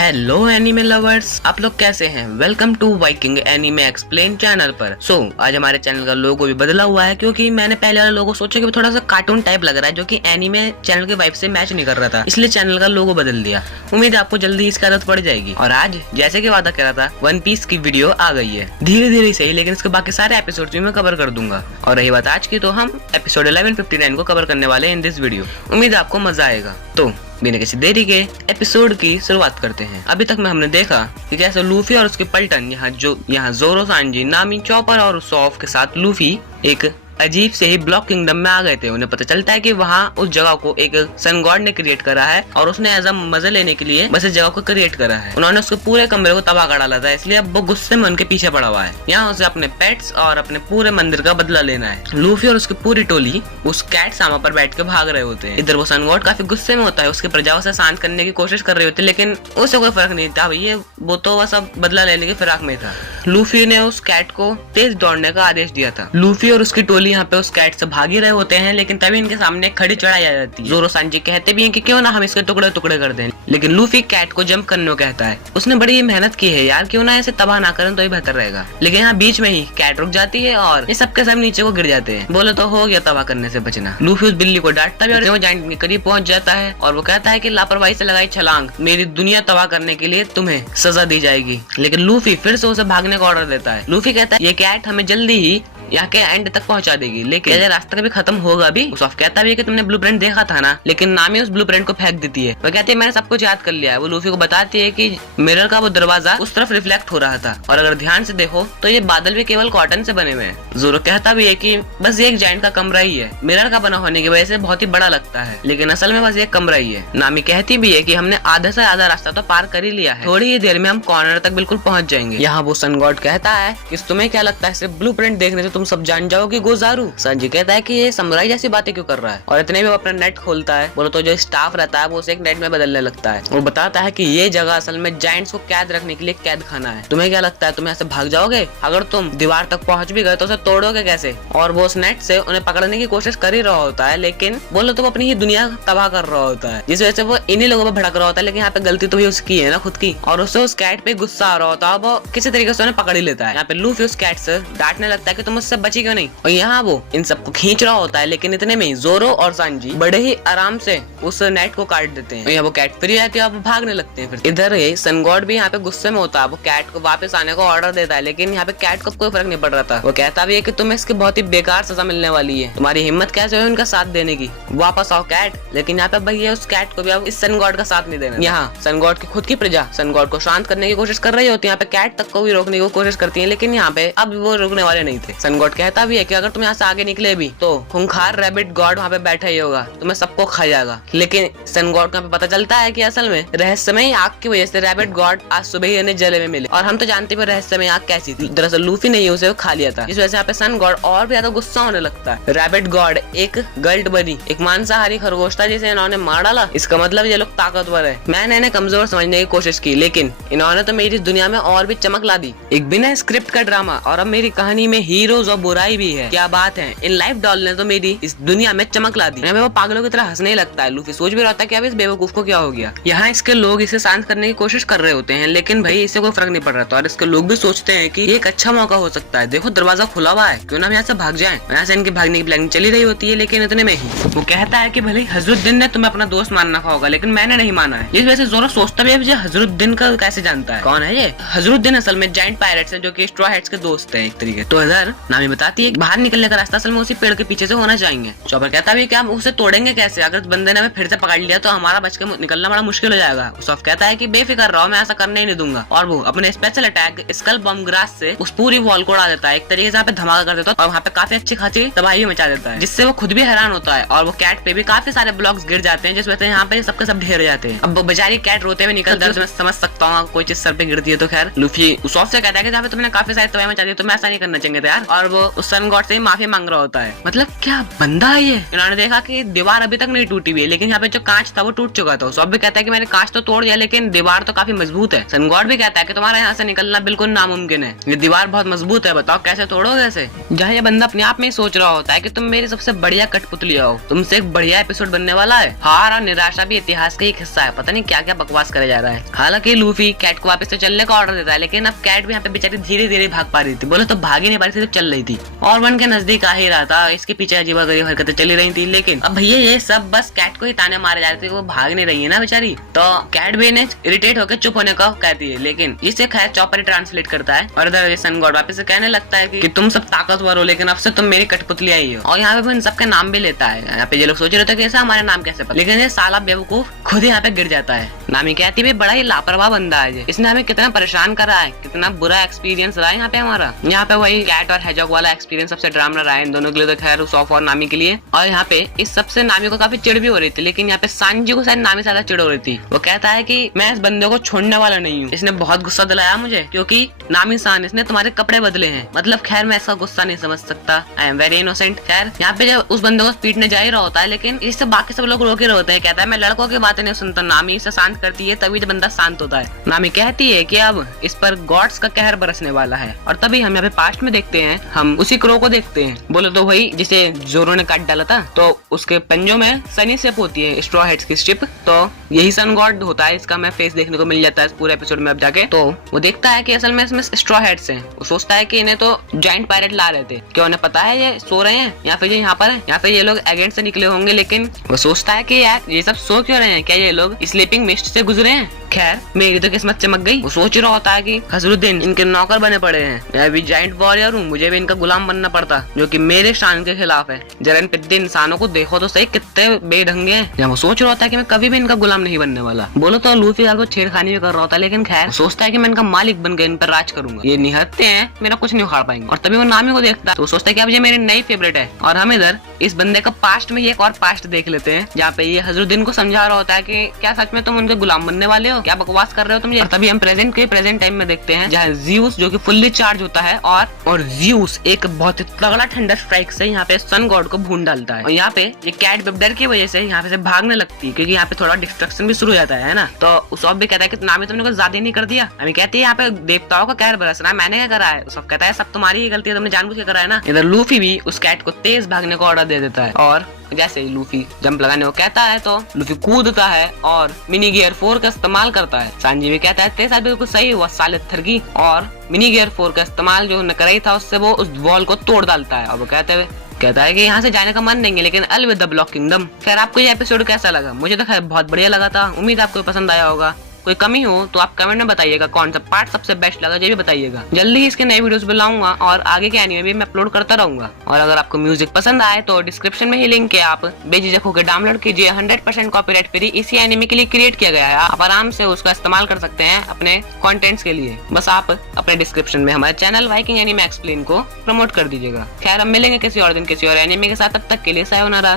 Hello anime lovers, आप लोग कैसे हैं। Welcome to Viking anime explain channel पर। आज हमारे चैनल का लोगो भी बदला हुआ है क्योंकि मैंने पहले वाला लोगो सोचा कि वो थोड़ा सा कार्टून टाइप लग रहा है जो कि एनीमे चैनल के वाइब से मैच नहीं कर रहा था, इसलिए चैनल का लोगो बदल दिया। उम्मीद है आपको जल्दी इसकी आदत पड़ जाएगी। और आज जैसे कि वादा करा था, वन पीस की वीडियो आ गई है। धीरे धीरे सही, लेकिन इसके बाकी सारे एपिसोड भी मैं कवर कर दूंगा। और रही बात आज की, तो हम एपिसोड 1159 को कवर करने वाले हैं इन दिस वीडियो। उम्मीद है आपको मजा आएगा। तो बिना किसी देरी के एपिसोड की शुरुआत करते हैं। अभी तक में हमने देखा कि कैसे लूफी और उसके पलटन यहाँ जोरो सांजी, नामी, चॉपर और सॉफ के साथ लूफी एक अजीब से ही ब्लॉक किंगडम में आ गए थे। उन्हें पता चलता है कि वहाँ उस जगह को एक सन गॉड ने क्रिएट करा है और उसने एज अ मजे लेने के लिए बस इस जगह को क्रिएट करा है। उन्होंने उसके पूरे कमरे को तबाह कर डाला था, इसलिए अब वो गुस्से में उनके पीछे पड़ा हुआ है। यहाँ उसे अपने पेट्स और अपने पूरे मंदिर का बदला लेना है। लूफी और उसकी पूरी टोली उस कैट सामा पर बैठ के भाग रहे होते हैं। इधर वो सन गॉड काफी गुस्से में होता है, उसकी प्रजाओं से शांत करने की कोशिश कर रहे होते, लेकिन उसे कोई फर्क नहीं था। भैया वो तो बस अब बदला लेने की फिराक में था। लूफी ने उस कैट को तेज दौड़ने का आदेश दिया था। लूफी और उसकी टोली यहाँ पे उस कैट से भाग ही रहे होते हैं, लेकिन तभी इनके सामने एक खड़ी चढ़ाई आ जाती है। जोरो सांजी कहते भी हैं कि क्यों ना हम इसके टुकड़े टुकड़े कर दें, लेकिन लूफी कैट को जंप करने को कहता है। उसने बड़ी मेहनत की है यार, क्यों ना ऐसे तबाह ना करें तो ही बेहतर रहेगा। लेकिन यहाँ बीच में ही कैट रुक जाती है और ये सबके सब नीचे को गिर जाते हैं। बोले तो हो गया तबाह करने से बचना। लूफी उस बिल्ली को डांटता भी और वो जायंट के करीब पहुंच जाता है और वो कहता है कि लापरवाही से लगाई छलांग मेरी दुनिया तबाह करने के लिए तुम्हें सजा दी जाएगी। लेकिन लूफी फिर से उसे भागने का ऑर्डर देता है। लूफी कहता है ये कैट हमें जल्दी ही यहाँ के एंड तक पहुंचा देगी, लेकिन रास्ता कभी खत्म होगा भी। उसॉफ कहता भी है कि तुमने ब्लूप्रिंट देखा था ना, लेकिन नामी उस ब्लूप्रिंट को फेंक देती है। वो कहती है मैंने सब कुछ याद कर लिया है। वो लूफी को बताती है कि मिरर का वो दरवाजा उस तरफ रिफ्लेक्ट हो रहा था और अगर ध्यान से देखो तो ये बादल भी केवल कॉटन से बने हुए हैं। जोरो कहता भी है कि बस ये एक जायंट का कमरा ही है, मिरर का बना होने की वजह से बहुत ही बड़ा लगता है, लेकिन असल में बस एक कमरा ही है। नामी कहती भी है कि हमने आधा से आधा रास्ता तो पार कर ही लिया है, थोड़ी ही देर में हम कॉर्नर तक बिल्कुल पहुंच जाएंगे। यहाँ वो सन गॉड कहता है कि तुम्हें क्या लगता है सिर्फ ब्लूप्रिंट देखने से तुम सब जान जाओगे गोजारू। सांजी कहता है कि ये समुराई जैसी बातें क्यों कर रहा है, और इतने में वो अपना नेट खोलता है। बोलो तो जो स्टाफ रहता है वो उसे एक नेट में बदलने लगता है। वो बताता है कि ये जगह असल में जायंट्स को कैद रखने के लिए कैद खाना है। तुम्हें क्या लगता है तुम यहाँ से भाग जाओगे? अगर तुम दीवार तक पहुंच भी गए तो उसे तोड़ोगे कैसे? और वो उस नेट से उन्हें पकड़ने की कोशिश कर ही रहा होता है, लेकिन बोलो तो वो अपनी ही दुनिया तबाह कर रहा होता है, जिस वजह से वो इन्हीं लोगों पर भड़क रहा होता है। लेकिन यहाँ पे गलती तो भी उसकी है ना, खुद की। और उससे उस कैट पे गुस्सा आ रहा होता है, वो किसी तरीके से उन्हें पकड़ ही लेता है। यहाँ पे लूफी उस कैट से डांटने लगता है कि तुम उससे बची क्यों नहीं, और यहाँ वो इन सबको खींच रहा होता है। लेकिन इतने में जोरो और सांजी बड़े ही आराम से उस नेट को काट देते हैं। यहाँ वो कैट फ्री रहती है, अब भागने लगते हैं। फिर इधर ही सन गॉड भी यहाँ पे गुस्से में होता है। वो कैट को वापस आने का ऑर्डर देता है, लेकिन यहाँ पे कैट को कोई फर्क नहीं पड़ रहा था। वो कहता भी है कि तुम्हें इसकी बहुत ही बेकार सजा मिलने वाली है, तुम्हारी हिम्मत कैसे हुई उनका साथ देने की, वापस आओ कैट। लेकिन यहाँ पे भैया उस कैट को भी अब इस सन गॉड का साथ नहीं देना। यहाँ सन गॉड की खुद की प्रजा सन गॉड को शांत करने की कोशिश कर रही होती है, यहाँ पे कैट तक को भी रोकने की कोशिश करती है, लेकिन यहाँ पे अब वो रुकने वाले नहीं थे। सन गॉड कहता भी है कि अगर तुम यहाँ से आगे निकले भी तो खूंखार रैबिट गॉड वहाँ पे बैठा ही होगा, तुम्हें सबको खा जाएगा। लेकिन सन गॉड को पता चलता है कि असल में रहस्यमयी आग की वजह से रैबिट गॉड आज सुबह ही उन्हें जले में मिले, और हम तो जानते हैं रहस्यमयी आग कैसी थी। दरअसल लूफी ने उसे खा लिया था, इस वजह से यहाँ पे सन गॉड और भी ज्यादा गुस्सा होने लगता है। रैबिट गॉड एक गल्ट बनी, एक मांसाहारी खरगोश था जिसे इन्होंने मार डाला। इसका मतलब ये लोग ताकतवर है। मैंने इन्हें कमजोर समझने की कोशिश की, लेकिन इन्होंने तो मेरी दुनिया में और भी चमक ला दी। एक बिना स्क्रिप्ट का ड्रामा, और अब मेरी कहानी में हीरोज और बुराई भी है। क्या बात है, इन लाइफ डॉल ने तो मेरी इस दुनिया में चमक ला दी। वो पागलों की तरह हंसने लगता है। लूफी सोच भी रहा था कि अब इस बेवकूफ को क्या हो गया। यहाँ इसके लोग इसे शांत करने की कोशिश कर रहे होते हैं, लेकिन भाई इससे कोई फर्क नहीं पड़ रहा था। और इसके लोग भी सोचते हैं कि ये एक अच्छा मौका हो सकता है, देखो दरवाजा खुला हुआ है, क्यों ना हम यहाँ से भाग जाएं। यहाँ से इनकी भागने की प्लानिंग चली रही होती है, लेकिन इतने में ही वो कहता है कि भले हजरुद्दीन ने तुम्हें अपना दोस्त मानना होगा, लेकिन मैंने नहीं माना है। इस वजह से जोरो सोचता भी है हजरुद्दीन का कैसे जानता है, कौन है ये हजरुद्दीन? असल में जायंट पायरेट्स है जो कि स्ट्रॉ हैट्स के दोस्त है एक तरीके। तो इधर नामी बताती है बाहर निकलने का रास्ता असल में उसी पेड़ के पीछे से होना चाहिए। चॉपर कहता भी कि हम उसे तोड़ेंगे कैसे, अगर बंदे ने हमें फिर से पकड़ लिया तो हमारा बच के निकलना बड़ा मुश्किल हो जाएगा। उसॉफ कहता है कि बेफिक्र रहो, मैं ऐसा करने ही नहीं दूंगा। और वो अपने स्पेशल अटैक स्कल बम ग्रास से उस पूरी वॉल को उड़ा देता है, एक तरीके से यहाँ पे धमाका कर देता है और वहाँ पे काफी अच्छी खासी तबाही मचा देता है, जिससे वो खुद भी हैरान होता है। और वो कैट पे भी काफी सारे ब्लॉक्स गिर जाते हैं, जिस वजह से यहाँ पे सबके सब ढेर जाते हैं। अब बेचारी कैट रोते हुए निकलता है, मैं समझ सकता हूँ कोई चीज सर पे गिरती है। तो खैर लूफी उसॉफ से कहता है कि तुमने काफी सारी तबाही मचा दी, तुम्हें ऐसा नहीं करना चाहिए था यार। और वो उस सन गॉड से ही माफी मांग रहा होता है। मतलब क्या बंदा है ये। इन्होंने देखा कि दीवार अभी तक नहीं टूटी हुई है, लेकिन यहाँ पे जो कांच था वो टूट चुका था। सॉब भी कहता है कि मैंने कांच तो तोड़ दिया, लेकिन दीवार तो काफी मजबूत है। सन गॉड भी कहता है कि तुम्हारा यहाँ से निकलना बिल्कुल नामुमकिन है, ये दीवार बहुत मजबूत है, बताओ कैसे तोड़ोगे इसे। जहाँ ये बंदा अपने आप में सोच रहा होता है कि तुम मेरी सबसे बढ़िया कठपुतली हो, तुमसे एक बढ़िया एपिसोड बनने वाला है। हार और निराशा भी इतिहास का एक हिस्सा है, पता नहीं क्या क्या बकवास करे जा रहा है। हालांकि लूफी कैट को वापस से चलने का ऑर्डर देता है, लेकिन अब कैट भी यहाँ पे बेचारी धीरे धीरे भाग पा रही थी। बोले तो भाग ही नहीं पा रही थी, तो चल रही थी और वन के नजदीक आ ही रहा था। इसके पीछे अजीबोगरीब हरकतें चली रही थी, लेकिन अब भैया ये सब बस कैट को ही ताने मारे जा रहे थे, वो भाग नहीं रही है ना बेचारी। तो कैट भी ने इरिटेट होकर चुप होने का कहती है, लेकिन इसे खैर चॉपर ट्रांसलेट करता है और इधर सन गॉड वापस से कहने लगता है कि तुम सब ताकतवर हो, लेकिन अब से तुम मेरी कठपुतलियां ही हो। और यहाँ पे इन सबके नाम भी लेता है। यहाँ पे ये लोग सोच रहे थे कि ऐसा हमारे नाम कैसे पता, लेकिन ये साला बेवकूफ खुद यहाँ पे गिर जाता है। नामी कहती है बड़ा ही लापरवाह बंदा है, इसने हमें कितना परेशान करा है, कितना बुरा एक्सपीरियंस रहा है यहाँ पे हमारा। यहाँ पे वही कैट और हेजॉग वाला एक्सपीरियंस सबसे ड्रामा रहा है इन दोनों के लिए, तो खैर सॉफ और नामी के लिए। और यहाँ पे इस सबसे नामी को काफी चिड़ भी हो रही थी, लेकिन यहाँ पे सांजी को शायद नामी ज्यादा चिड़ हो रही थी। वो कहता है कि मैं इस बंदे को छोड़ने वाला नहीं हूँ, इसने बहुत गुस्सा दिलाया मुझे, क्योंकि नामी सान इसने तुम्हारे कपड़े बदले हैं। मतलब खैर मैं ऐसा गुस्सा नहीं समझ सकता, आई एम वेरी इनोसेंट। खैर यहाँ पे जब उस बंदे को पीटने जा ही रहा होता है, लेकिन इससे बाकी सब लोग रोके होते हैं। कहता है मैं लड़कों की बातें नहीं सुनता, नामी इसे शांत करती है, तभी जब बंदा शांत होता है। नामी कहती है कि अब इस पर गॉड्स का कहर बरसने वाला है। और तभी हम यहाँ पे पास्ट में देखते हैं, हम उसी क्रो को देखते हैं। बोलो तो वही जिसे जोरो ने काट डाला था, तो उसके पंजों में सनी शेप होती है, स्ट्रॉ हेड्स की शिप। तो यही सन गॉड होता है, इसका मैं फेस देखने को मिल जाता है इस पूरे एपिसोड में अब जाके। तो वो देखता है कि असल में इसमें स्ट्रॉ हेड्स हैं। वो सोचता है कि इन्हें तो जायंट पायरेट ला रहे थे, क्या उन्हें पता है ये सो रहे हैं या फिर ये यहाँ पर है, या फिर ये लोग एजेंट से निकले होंगे। लेकिन वो सोचता है कि यार ये सब सो क्यों रहे हैं, क्या ये लोग स्लीपिंग मिस्ट से गुजरे हैं। खैर मेरी तो किस्मत चमक गई। वो सोच रहा होता है कि हजरुद्दीन इनके नौकर बने पड़े हैं, मैं भी जायंट वॉरियर हूँ, मुझे भी इनका गुलाम बनना पड़ता, जो कि मेरे शान के खिलाफ है। जरा इन पिद्दे इंसानों को देखो तो सही, कितने बेढंगे हैं। जब वो सोच रहा होता है कि मैं कभी भी इनका गुलाम नहीं बनने वाला। बोलो तो लूफी को छेड़खानी भी कर रहा होता है, लेकिन खैर सोचता है कि मैं इनका मालिक बन गया, इन पर राज करूंगा, ये निहत्ते हैं, मेरा कुछ नहीं उखाड़ पाएंगे। और तभी वो नामी को देखता है, तो सोचता है कि अब ये मेरी नई फेवरेट है। और हम इधर इस बंदे का पास्ट में एक और पास्ट देख लेते हैं, जहाँ पे ये हजरुद्दीन को समझा रहा होता है कि क्या सच में तुम उनके गुलाम बनने वाले हो, क्या बकवास कर रहे हो तुम ये। तभी हम प्रेजेंट टाइम में देखते हैं, जहाँ ज़्यूस जो कि फुल्ली चार्ज होता है और ज़्यूस एक बहुत ही तगड़ा ठंडा स्ट्राइक से यहाँ पे सन गॉड को भून डालता है। और यहाँ पे ये कैट डर की वजह से यहाँ पे से भागने लगती है, क्योंकि यहाँ पे थोड़ा डिस्ट्रक्शन भी शुरू हो जाता है ना। तो उसॉफ भी कहता है कि नामी तुमने कुछ ज्यादा नहीं कर दिया। हमें कहती है यहाँ पे देवताओं का कहर बरस रहा है, मैंने क्या करा है। उसॉफ कहता है सब तुम्हारी ही गलती है, तुमने जानबूझ के करा है ना। इधर लूफी भी उस कैट को तेज भागने का ऑर्डर दे देता है, और जैसे ही लूफी जंप लगाने को कहता है तो लूफी कूदता है और मिनी गियर 4 का इस्तेमाल करता है। सांजी भी कहता है तेरे साथ बिल्कुल सही हुआ साले थरगी, और मिनी गियर 4 का इस्तेमाल जो न कर ही था उससे वो उस वॉल को तोड़ डालता है। और वो कहता है कि यहाँ से जाने का मन नहीं है, लेकिन अलविदा ब्लॉक किंगडम। खैर आपको ये एपिसोड कैसा लगा? मुझे तो खैर बहुत बढ़िया लगा था, उम्मीद आपको पसंद आया होगा। कोई कमी हो तो आप कमेंट में बताइएगा, कौन सा पार्ट सबसे बेस्ट लगा ये भी बताइएगा। जल्दी ही इसके नए वीडियोस भी लाऊंगा और आगे के एनीमे भी मैं अपलोड करता रहूंगा। और अगर आपको म्यूजिक पसंद आए तो डिस्क्रिप्शन में ही लिंक है, आप बेझिझक होकर डाउनलोड कीजिए। 100% कॉपीराइट फ्री इसी एनीमे के लिए क्रिएट किया गया है, आप आराम से उसका इस्तेमाल कर सकते हैं अपने कंटेंट्स के लिए। बस आप अपने डिस्क्रिप्शन में हमारे चैनल वाइकिंग एनीमे एक्सप्लेन को प्रमोट कर दीजिएगा। खैर हम मिलेंगे किसी और दिन किसी और एनीमे के साथ, तब तक के लिए सायोनारा।